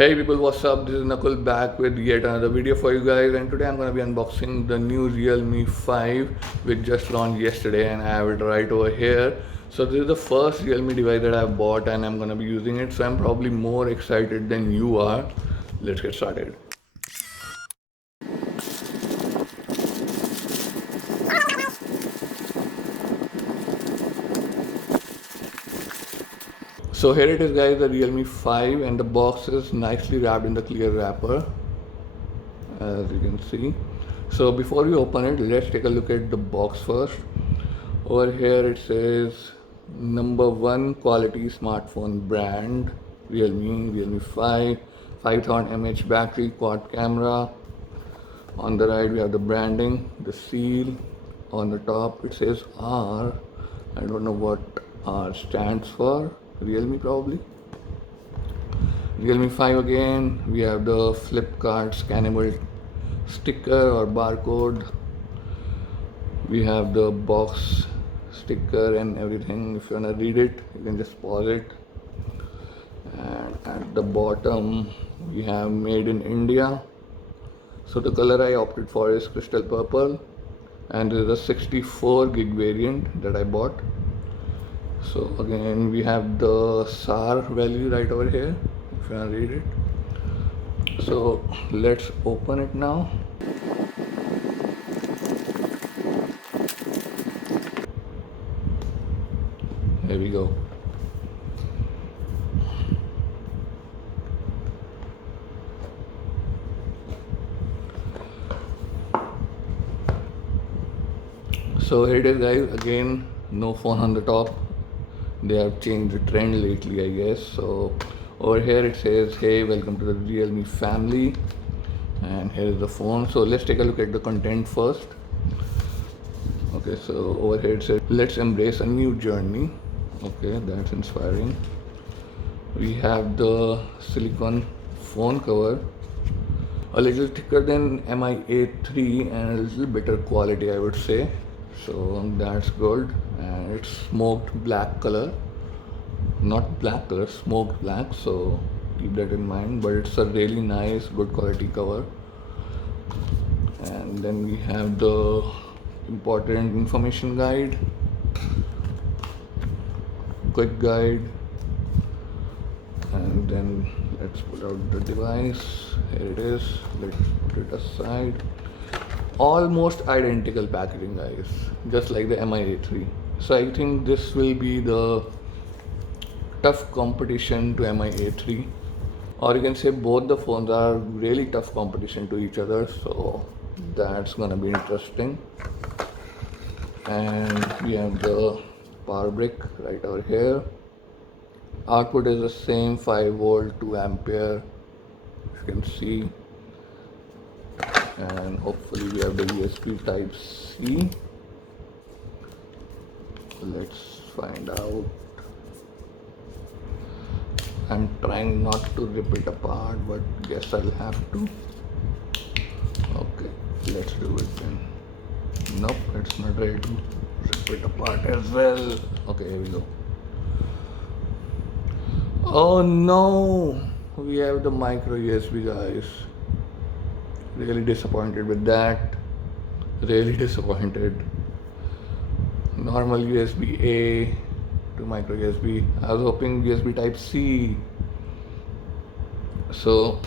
Hey people, what's up? This is Nakul back with yet another video for you guys, and today I'm going to be unboxing the new Realme 5 which just launched yesterday, and I have it right over here. So this is the first Realme device that I've bought and I'm going to be using it, so I'm probably more excited than you are. Let's get started. So here it is guys, the Realme 5, and the box is nicely wrapped in the clear wrapper, as you can see. So before we open it, let's take a look at the box first. Over here it says #1 quality smartphone brand, Realme 5, 5000 mAh battery, quad camera. On the right we have the branding, the seal. On the top it says R. I don't know what R stands for. Realme probably. Realme 5 again. We have the Flipkart scannable sticker or barcode. We have the box sticker and everything. If you wanna read it, you can just pause it. And at the bottom we have made in India. So the color I opted for is crystal purple, and this is a 64 gig variant that I bought. So again we have the SAR value right over here if you want to read it. So let's open it now. Here we go. So here it is guys, again no phone on the top. They have changed the trend lately, I guess. So over here it says, hey, welcome to the Realme family, and here is the phone. So let's take a look at the content first. Okay, so over here it says, let's embrace a new journey. Okay, that's inspiring. We have the silicone phone cover, a little thicker than Mi A3 and a little better quality, I would say. So that's good, and it's smoked black color, not black color, smoked black, so keep that in mind. But it's a really nice, good quality cover. And then we have the important information guide, quick guide, and then let's pull out the device. Here it is. Let's put it aside. Almost identical packaging guys, just like the Mi A3. So I think this will be the tough competition to Mi A3, or you can say both the phones are really tough competition to each other, so that's gonna be interesting. And we have the power brick right over here. Output is the same, 5 volt 2 ampere, you can see. And hopefully we have the USB type C. Let's find out. I'm trying not to rip it apart, but guess I'll have to. Okay, let's do it then. Nope, it's not ready to rip it apart as well. Okay, here we go. Oh no, we have the micro USB guys. Really disappointed with that. Really disappointed. Normal USB A to micro USB. I was hoping USB type C. So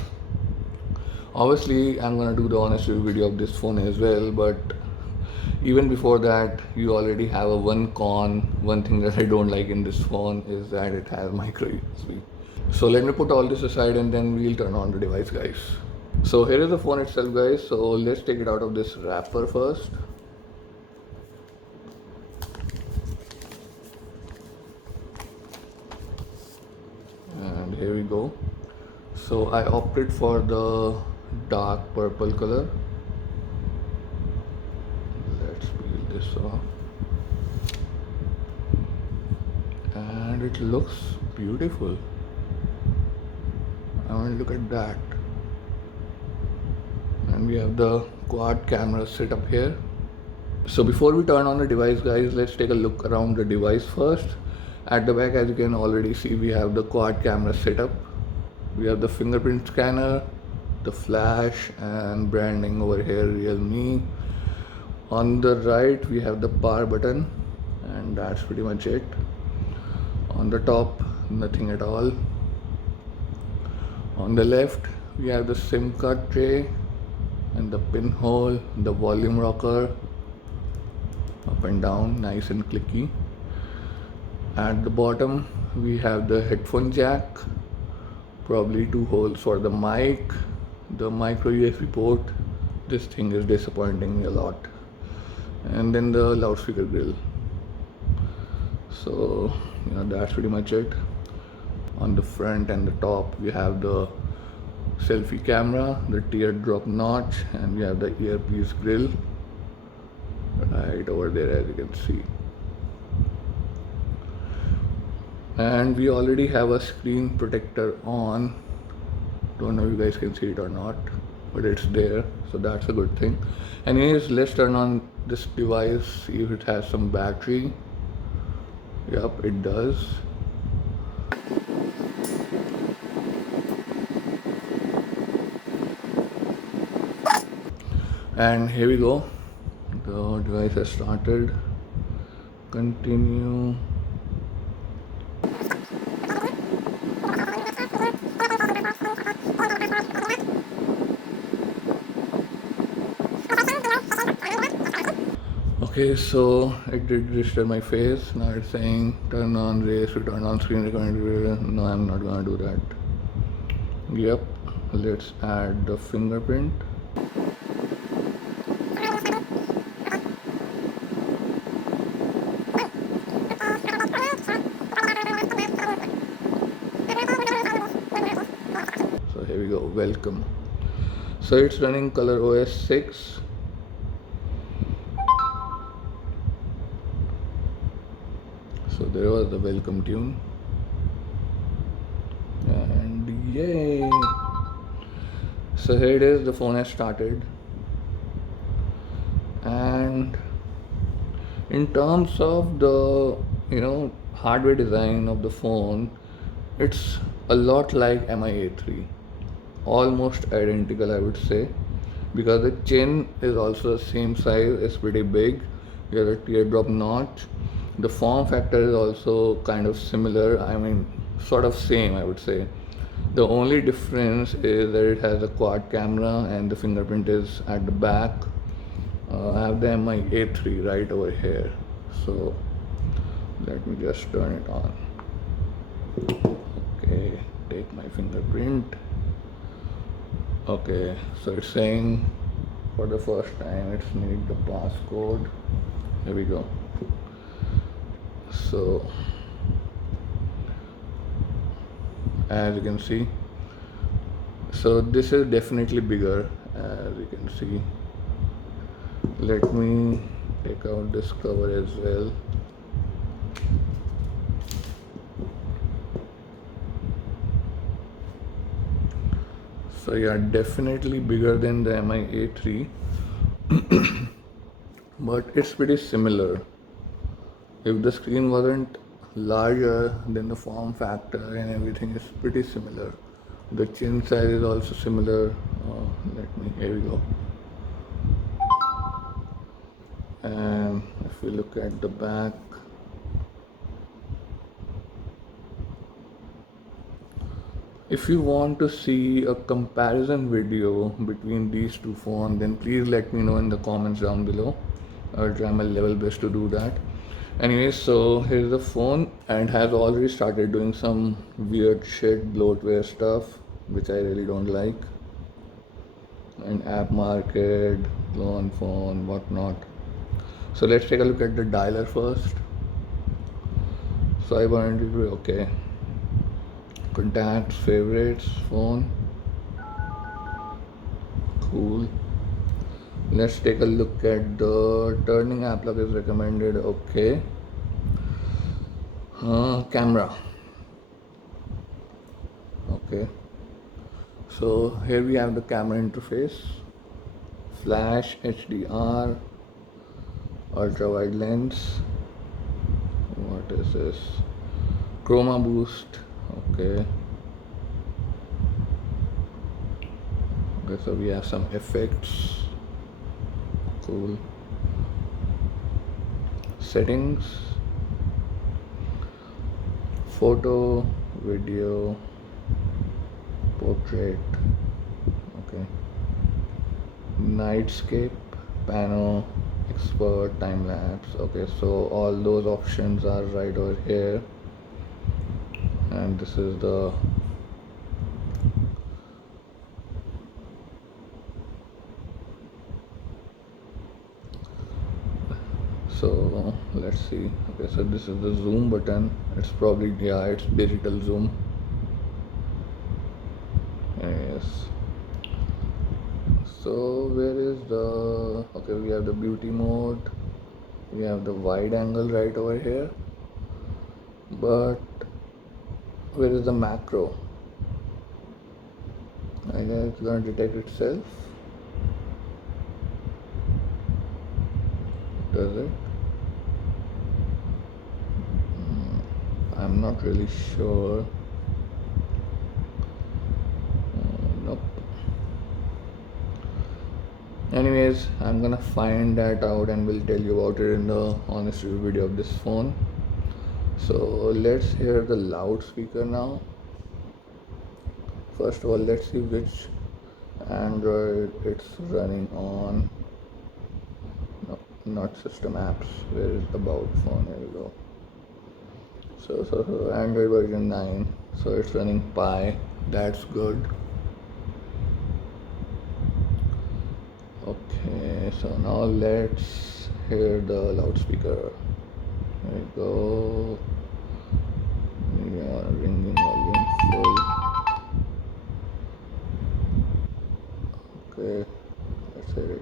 obviously I'm gonna do the honest review video of this phone as well, but even before that, you already have a one thing that I don't like in this phone is that it has micro USB. So let me put all this aside and then we'll turn on the device guys. So here is the phone itself guys, so let's take it out of this wrapper first. And here we go. So I opted for the dark purple color. Let's peel this off. And it looks beautiful. I mean, look at that. And we have the quad camera set up here. So before we turn on the device guys, let's take a look around the device first. At the back, as you can already see, we have the quad camera setup. We have the fingerprint scanner, the flash and branding over here, Realme. On the right we have the power button, and that's pretty much it. On the top, nothing at all. On the left we have the SIM card tray and the pinhole, the volume rocker, up and down, nice and clicky. At the bottom we have the headphone jack, probably 2 holes for the mic, the micro USB port. This thing is disappointing me a lot. And then the loudspeaker grill. So that's pretty much it. On the front and the top we have the selfie camera, the teardrop notch, and we have the earpiece grill right over there, as you can see. And we already have a screen protector on. Don't know if you guys can see it or not, but it's there, so that's a good thing. Anyways, let's turn on this device, see if it has some battery. Yep, it does. And here we go. The device has started. Continue. Okay, so it did register my face. Now it's saying turn on race to turn on screen recording. No, I'm not gonna do that. Yep, let's add the fingerprint. So here we go, welcome. So it's running color OS 6. So there was the welcome tune, and yay! So here it is, the phone has started. And in terms of the hardware design of the phone, it's a lot like MI-A3, almost identical, I would say, because the chin is also the same size, it's pretty big. You have a teardrop notch. The form factor is also kind of similar, I mean sort of same, I would say. The only difference is that it has a quad camera and the fingerprint is at the back. I have the MI-A3 right over here, so let me just turn it on. Okay, take my fingerprint. Okay, so it's saying for the first time it's need the passcode. Here we go. So as you can see, so this is definitely bigger, as you can see. Let me take out this cover as well. So yeah, definitely bigger than the MI-A3 but it's pretty similar. If the screen wasn't larger, then the form factor and everything is pretty similar. The chin size is also similar. Here we go. And if we look at the back, if you want to see a comparison video between these two phones, then please let me know in the comments down below. I'll try my level best to do that. Anyways, so here's the phone, and has already started doing some weird shit, bloatware stuff, which I really don't like. And app market, clone phone, whatnot. So let's take a look at the dialer first. So I wanted to do okay. Contacts, favorites, phone. Cool. Let's take a look at the turning app lock is recommended. Okay. Camera. Okay. So here we have the camera interface. Flash, HDR, ultra wide lens. What is this? Chroma boost. Okay. Okay, so we have some effects. Cool. Settings, photo, video, portrait, okay, nightscape, pano, expert, time lapse. Okay, so all those options are right over here, and this is the so let's see. Okay, so this is the zoom button. It's probably, yeah, it's digital zoom. Yes. So where is the, okay, we have the beauty mode, we have the wide angle right over here, but where is the macro? I guess it's going to detect itself. Does it? I'm not really sure. Nope. Anyways, I'm gonna find that out and will tell you about it in the honest review video of this phone. So let's hear the loudspeaker now. First of all, let's see which Android it's running on. No, not system apps. Where is the about phone? Here we go. So Android version 9. So it's running Pi. That's good. Okay, so now let's hear the loudspeaker. There we go. Yeah, ringing volume full. Okay, let's hear it.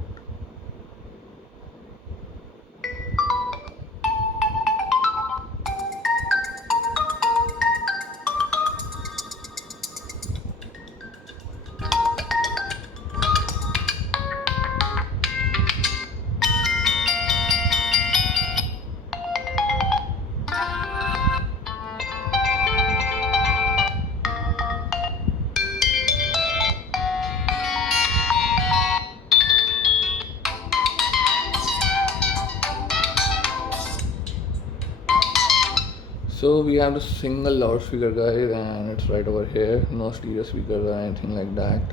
So we have a single loudspeaker, guys, and it's right over here. No stereo speakers or anything like that.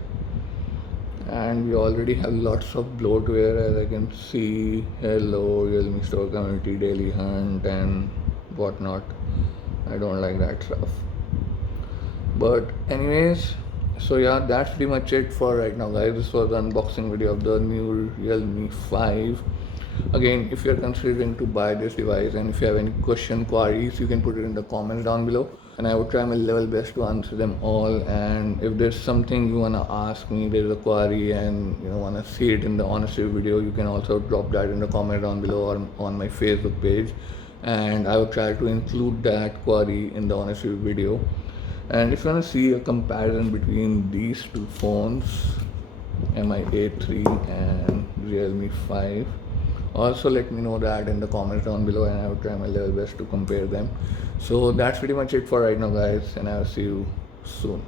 And we already have lots of bloatware, as I can see. Hello, Realme Store Community, Daily Hunt, and whatnot. I don't like that stuff. But anyways, so yeah, that's pretty much it for right now, guys. This was the unboxing video of the new Realme 5. Again, if you're considering to buy this device and if you have any question, queries, you can put it in the comments down below, and I will try my level best to answer them all. And if there's something you wanna ask me, there's a query and you know wanna see it in the honest review video, you can also drop that in the comment down below or on my Facebook page, and I will try to include that query in the honest review video. And if you want to see a comparison between these two phones, Mi A3 and Realme 5, also let me know that in the comments down below, and I will try my level best to compare them. So that's pretty much it for right now, guys, and I will see you soon.